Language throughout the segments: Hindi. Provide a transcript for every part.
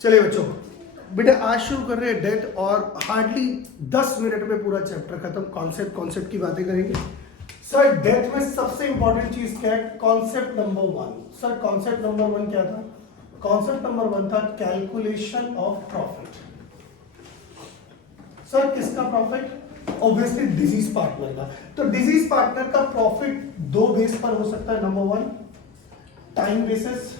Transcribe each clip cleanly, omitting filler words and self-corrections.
चलिए बच्चों, बेटा आज शुरू कर रहे हैं डेट और हार्डली 10 मिनट में पूरा चैप्टर खत्म। कॉन्सेप्ट की बातें करेंगे। सर डेट में सबसे इंपॉर्टेंट चीज क्या है? Concept number 1। Sir concept number 1 क्या था? कॉन्सेप्ट नंबर 1 था कैलकुलेशन ऑफ प्रॉफिट। सर किसका प्रॉफिट? ऑब्वियसली डिजीज पार्टनर का। तो डिजीज पार्टनर का प्रॉफिट दो बेस पर हो सकता है। Number 1 time basis,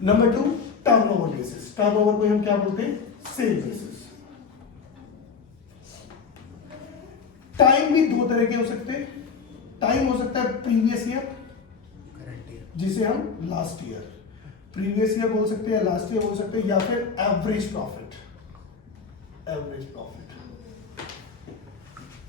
number 2 turnover basis. Turnover को हम क्या बोलते हैं? Cell basis. टाइम भी दो तरह के हो सकते हैं। टाइम हो सकता है प्रीवियस ईयर, करंट ईयर, जिसे हम लास्ट ईयर, प्रीवियस ईयर बोल सकते हैं, लास्ट ईयर बोल सकते हैं, या फिर average profit. Average profit.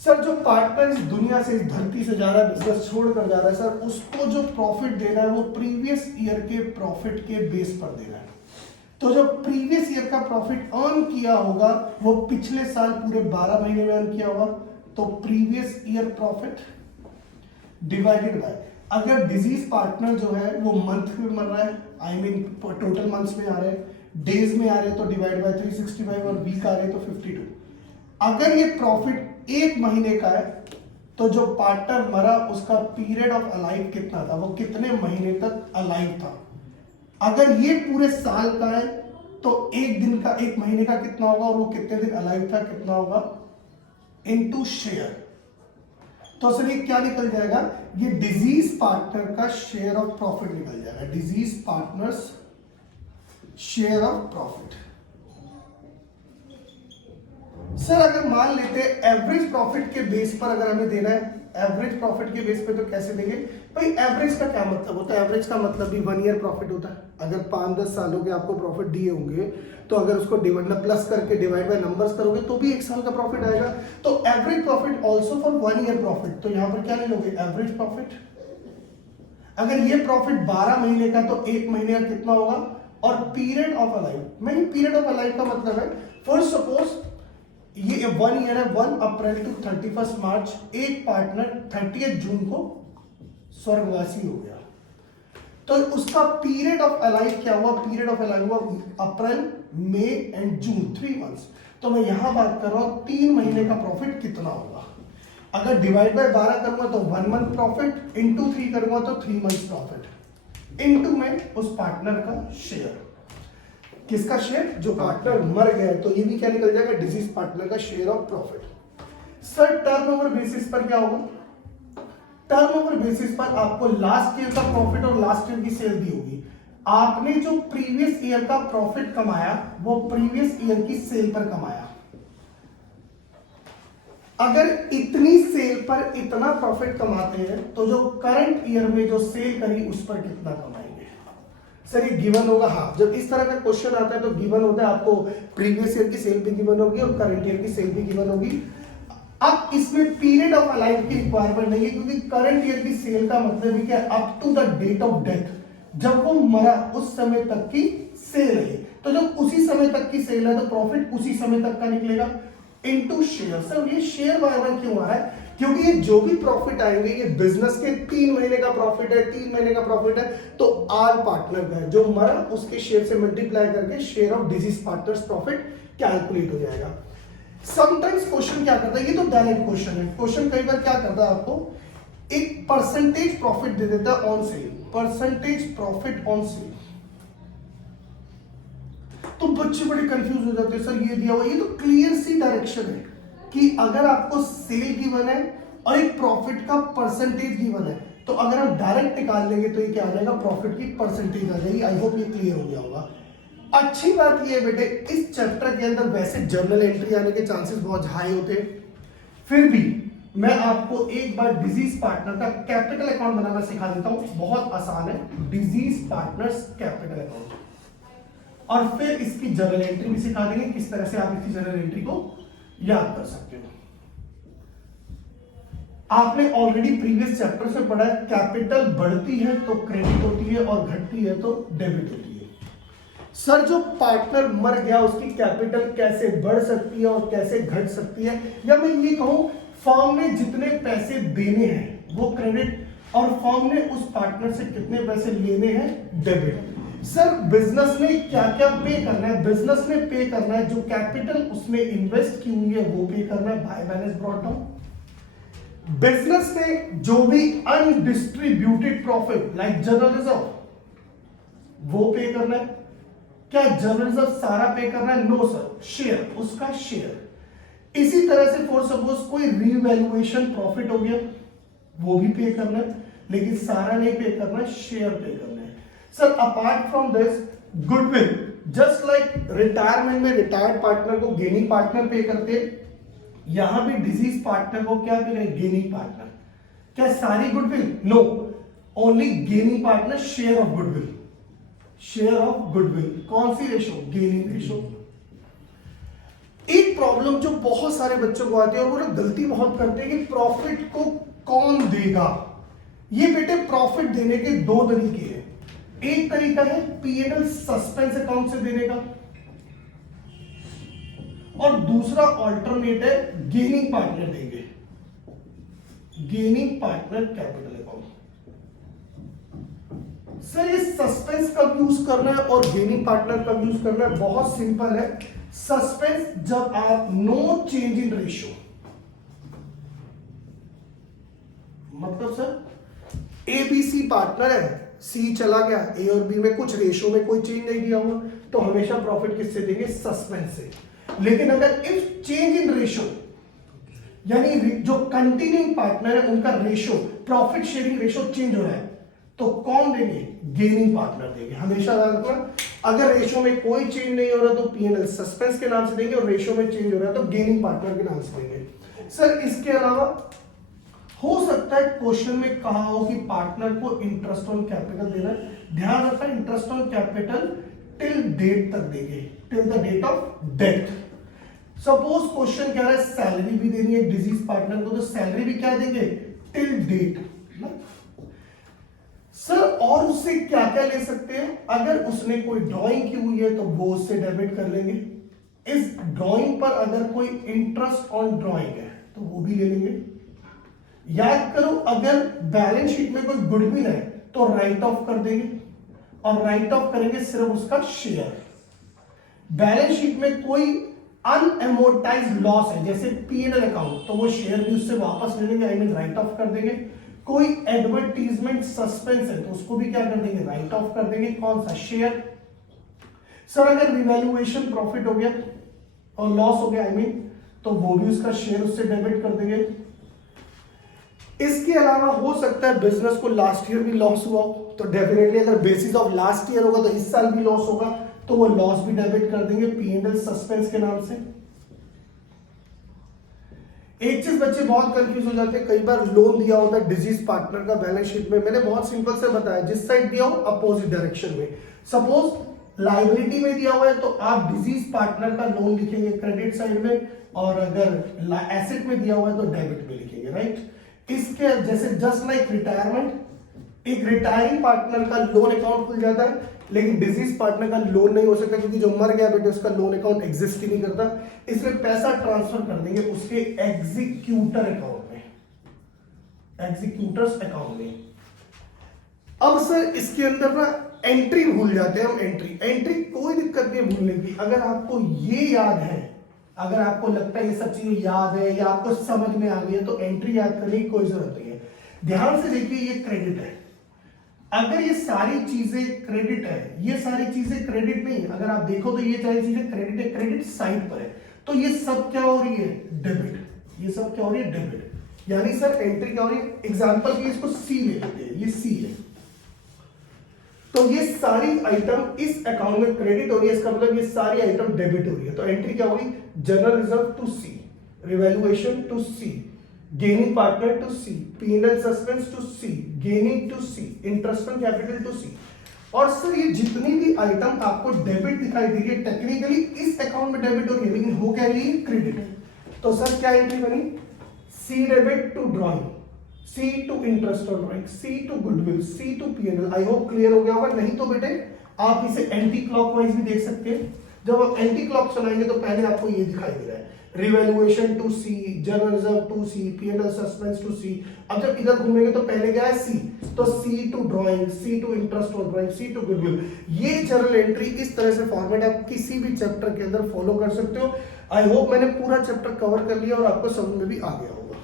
Sir जो पार्टनर इस दुनिया से, इस धरती से जा रहा है, बिजनेस छोड़कर जा रहा है, सर उसको जो प्रॉफिट दे रहा है वो प्रीवियस ईयर के प्रॉफिट के बेस पर दे रहा है। तो जो प्रीवियस ईयर का प्रॉफिट अर्न किया होगा वो पिछले साल पूरे 12 महीने में अर्न किया होगा, तो previous year profit divided by, अगर डिजीज पार्टनर जो है वो मंथ में मर रहा है, आई मीन टोटल मंथ्स में आ रहे हैं, डेज में आ रहे हैं, तो डिवाइड बाय 365, और वीक आ रहे हैं तो 52। अगर ये प्रॉफिट एक महीने का है तो जो पार्टनर मरा उसका पीरियड ऑफ अलाइव कितना था, वो कितने महीने तक अलाइव था। अगर ये पूरे साल का है तो एक दिन का, एक महीने का कितना होगा, और वो कितने दिन अलाइव था कितना होगा, इनटू शेयर। तो सर ये क्या निकल जाएगा? ये डिजीज पार्टनर का शेयर ऑफ प्रॉफिट निकल जाएगा। Disease partners share of profit. Sir अगर मान लेते हैं एवरेज प्रॉफिट के बेस पर अगर हमें देना है, एवरेज प्रॉफिट के बेस पे तो कैसे देंगे भाई? एवरेज का क्या मतलब होता है? एवरेज का मतलब भी 1 ईयर प्रॉफिट होता है। अगर 5-10 सालों के आपको प्रॉफिट दिए होंगे तो अगर उसको डिवाइड प्लस करके डिवाइड बाय नंबर्स करोगे तो भी एक साल का प्रॉफिट आएगा। तो average profit also for 1 year profit. तो यहां पर क्या ले लोगे? Average profit. अगर ये प्रॉफिट 12 महीने का तो एक महीने का कितना होगा, और पीरियड ऑफ अलाइव। मैं पीरियड ऑफ अलाइव का मतलब है, फॉर सपोज ये 1 ईयर है, 1 अप्रैल टू 31 मार्च। एक पार्टनर 30 जून को स्वर्गवासी हो गया, तो उसका पीरियड ऑफ अलाइव क्या हुआ? पीरियड ऑफ अलाइव हुआ अप्रैल, मई एंड जून, 3 मंथ्स। तो मैं यहां बात कर रहा हूं 3 महीने का प्रॉफिट कितना होगा। अगर डिवाइड बाय 12 करूंगा तो 1 मंथ प्रॉफिट, इंटू 3 करूंगा तो 3 मंथ्स प्रॉफिट, इंटू में उस पार्टनर का शेयर। किसका शेयर? जो पार्टनर मर गया। तो ये भी क्या निकल जाएगा? डिजीज पार्टनर का share of profit. Sir turnover basis पर क्या होगा? टर्नओवर बेसिस पर आपको लास्ट ईयर का प्रॉफिट और लास्ट ईयर की सेल दी होगी। आपने जो प्रीवियस ईयर का प्रॉफिट कमाया वो प्रीवियस ईयर की सेल पर कमाया। अगर इतनी सेल पर इतना प्रॉफिट कमाते हैं तो जो करंट ईयर में जो सेल करी उस पर कितना कमाएंगे? सर ये गिवन होगा। हाँ, जब इस तरह का क्वेश्चन आता है तो गिवन होता है, आपको प्रीवियस ईयर की सेल भी गिवन होगी और करंट ईयर की सेल भी गिवन होगी। अब इसमें पीरियड ऑफ अलाइव की रिक्वायरमेंट नहीं है, क्योंकि करंट ईयर की सेल का मतलब है क्या? Up to the date of death, जब वो मरा उस समय तक की सेल है। तो जब उसी समय तक की सेल है तो प्रॉफिट उसी समय तक का निकलेगा, इनटू शेयर। सर ये शेयर बाय वन क्यों आ रहा है? क्योंकि ये जो भी प्रॉफिट आएंगे ये बिजनेस के 3 महीने का प्रॉफिट है, 3 महीने का प्रॉफिट है, तो आल पार्टनर का है। जो मरा उसके शेयर से मल्टीप्लाई करके share of disease partners profit calculate हो जाएगा। समटाइम्स क्वेश्चन क्या करता है, ये तो डायरेक्ट क्वेश्चन है, क्वेश्चन कई बार क्या करता है, आपको एक परसेंटेज प्रॉफिट दे देता है on sale, percentage profit on sale. तो बच्चे बड़े कंफ्यूज हो जाते हैं, सर ये दिया हुआ, ये तो क्लियर सी डायरेक्शन है कि अगर आपको सेल गिवन है और एक प्रॉफिट का परसेंटेज गिवन है, तो अगर हम डायरेक्ट निकाल लेंगे तो ये क्या आ जाएगा? प्रॉफिट की परसेंटेज आ जाएगी। आई होप ये क्लियर हो गया होगा। अच्छी बात ये है बेटे, इस चैप्टर के अंदर वैसे जर्नल एंट्री आने के चांसेस बहुत हाई होते हैं, फिर भी मैं आपको एक बार डिजीज पार्टनर का कैपिटल अकाउंट बनाना सिखा देता हूं। बहुत आसान है, डिजीज पार्टनर्स कैपिटल अकाउंट, और फिर इसकी जर्नल एंट्री भी सिखा देंगे, किस तरह से आप इसकी जर्नल एंट्री को याद कर सकते हो। आपने ऑलरेडी प्रीवियस चैप्टर से पढ़ा है, कैपिटल बढ़ती है तो क्रेडिट होती है और घटती है तो डेबिट होती है। सर जो पार्टनर मर गया उसकी कैपिटल कैसे बढ़ सकती है और कैसे घट सकती है, या मैं ये कहूं फर्म ने जितने पैसे देने हैं वो क्रेडिट, और फर्म ने उस पार्टनर से कितने पैसे लेने हैं डेबिट। सर बिजनेस ने क्या क्या पे करना है? बिजनेस ने पे करना है जो कैपिटल उसने इन्वेस्ट की हुई है वो पे करना है, by balance brought down. Business ने जो भी undistributed profit like general reserve वो पे करना है। क्या जनरल रिजर्व सारा पे करना है? नो सर, शेयर, उसका शेयर। इसी तरह से फॉर सपोज कोई रीवैल्यूएशन प्रॉफिट हो गया वो भी पे करना है, लेकिन सारा नहीं पे करना है, शेयर पे करना है। Sir apart from this goodwill, just like retirement में रिटायर्ड पार्टनर को गेनिंग पार्टनर पे करते, यहां भी डिजीज पार्टनर को क्या पे करें? Gaining partner. क्या सारी goodwill? No, only gaining partner share of goodwill. Share of goodwill कौन सी रेशो? Gaining ratio. एक प्रॉब्लम जो बहुत सारे बच्चों को आती है और वो लोग गलती बहुत करते हैं कि प्रॉफिट को कौन देगा। ये बेटे प्रॉफिट देने के दो तरीके हैं। एक तरीका है पीएनएल सस्पेंस अकाउंट से देने का, और दूसरा ऑल्टरनेट है गेनिंग पार्टनर देंगे, gaining partner capital account. Sir ये सस्पेंस कब यूज करना है और गेनिंग पार्टनर कब यूज करना है? बहुत सिंपल है। सस्पेंस जब आप नो चेंज इन रेशियो, मतलब सर एबीसी पार्टनर है, सी चला गया, ए और बी में कुछ रेशियो में कोई चेंज नहीं दिया हुआ, तो हमेशा प्रॉफिट किससे देंगे? सस्पेंस से। लेकिन अगर इफ चेंज इन रेशियो, यानी जो कंटिन्यूइंग पार्टनर है उनका ratio, profit sharing ratio change हो रहा है, तो कौन देंगे? गेनिंग पार्टनर देंगे। हमेशा याद रखना, अगर रेशियो में कोई चेंज नहीं हो रहा तो पीएनएल सस्पेंस के नाम से देंगे, और रेशियो में चेंज हो रहा है तो गेनिंग पार्टनर के नाम से देंगे। सर इसके अलावा हो सकता है क्वेश्चन में कहा हो कि पार्टनर को इंटरेस्ट ऑन कैपिटल देना है। ध्यान रखना, interest on capital till date तक देंगे, till the date of death. Suppose question कह रहा है सैलरी भी देनी है डिजीज पार्टनर को, तो सैलरी भी क्या देंगे? Till date. सर और उससे क्या क्या ले सकते हैं? अगर उसने कोई ड्राइंग की हुई है तो वो उससे डेबिट कर लेंगे। इस ड्राइंग पर अगर कोई इंटरेस्ट ऑन ड्राइंग है तो वो भी ले लेंगे। याद करो, अगर बैलेंस शीट में कोई गुडविल है तो राइट ऑफ कर देंगे, और राइट ऑफ करेंगे सिर्फ उसका शेयर। बैलेंस शीट में कोई अनएमोर्टाइज्ड लॉस है जैसे पीएनएल अकाउंट, तो वो शेयर भी उससे वापस ले लेंगे, आई मीन राइट ऑफ कर देंगे। कोई एडवर्टीजमेंट सस्पेंस है तो उसको भी क्या कर देंगे? राइट ऑफ कर देंगे। कौन सा? शेयर। सर अगर रिवैल्यूएशन प्रॉफिट हो गया और लॉस हो गया, आई मीन, तो वो भी उसका शेयर उससे डेबिट कर देंगे। इसके अलावा हो सकता है बिजनेस को लास्ट ईयर भी लॉस हुआ हो, तो डेफिनेटली अगर बेसिस ऑफ लास्ट ईयर होगा तो इस साल भी लॉस होगा, तो वो लॉस भी डेबिट कर देंगे पीएनएल सस्पेंस के नाम से। एक चीज बच्चे बहुत कंफ्यूज हो जाते हैं, कई बार लोन दिया होता है डिजीज पार्टनर का बैलेंस शीट में, मैंने बहुत सिंपल से बताया, जिस साइड दिया हो अपोजिट डायरेक्शन में। सपोज लायबिलिटी में दिया हुआ है तो आप डिजीज पार्टनर का लोन लिखेंगे क्रेडिट साइड में, और अगर एसेट में दिया हुआ है तो डेबिट में लिखेंगे, राइट। इसके जैसे जस्ट लाइक रिटायरमेंट, एक रिटायरिंग पार्टनर का लोन अकाउंट खुल जाता है, लेकिन डिजीज पार्टनर का लोन नहीं हो सकता क्योंकि जो मर गया बेटे उसका लोन अकाउंट एग्जिस्ट ही नहीं करता, इसलिए पैसा ट्रांसफर कर देंगे उसके एग्जीक्यूटर अकाउंट में, एग्जीक्यूटर्स अकाउंट में। अब सर इसके अंदर ना एंट्री भूल जाते हैं हम, एंट्री कोई दिक्कत नहीं भूलने की। अगर आपको ये याद है, अगर आपको लगता है ये सब चीजें याद है या आपको समझ में आ गई है, तो एंट्री याद करने की कोई जरूरत नहीं है। ध्यान से देखिए, ये क्रेडिट है, अगर ये सारी चीजें क्रेडिट है, ये सारी चीजें क्रेडिट नहीं, अगर आप देखो तो ये सारी चीजें क्रेडिट है, क्रेडिट साइड पर है, तो ये सब क्या हो रही है? डेबिट। ये सब क्या हो रही है? डेबिट। यानी सर एंट्री क्या हो रही है? एग्जांपल के इसको सी ले लेते हैं, ये सी है, तो ये सारी आइटम इस अकाउंट में क्रेडिट हो रही है, इसका मतलब ये सारी आइटम डेबिट हो रही है, तो एंट्री क्या होगी? General reserve to C, revaluation to C, gaining partner to C, PNL suspense to C, gaining to C, interest on capital to C. और सर ये जितनी भी आइटम आपको डेबिट दिखाई दे रही है टेक्निकली इस अकाउंट में डेबिट हो रही है, लेकिन हो क्या रही है? क्रेडिट। तो सर क्या एंट्री बनी? C debit to drawing, C to interest on drawing, C to goodwill, C to PNL. I hope clear हो गया होगा, नहीं तो बेटे आप इसे एंटी क्लॉकवाइज भी देख सकते हैं। जब आप एंटी क्लॉक चलाएंगे तो पहले आपको ये दिखाई दे रहा है, revaluation to C, general reserve to C, P&L suspense to C. अब जब इधर घूमेंगे तो पहले क्या है सी, तो C to drawing, C to interest on drawing, C to goodwill. ये जर्नल एंट्री इस तरह से फॉर्मेट आप किसी भी चैप्टर के अंदर फॉलो कर सकते हो। आई होप मैंने पूरा चैप्टर कवर कर लिया और आपको समझ में भी आ गया होगा।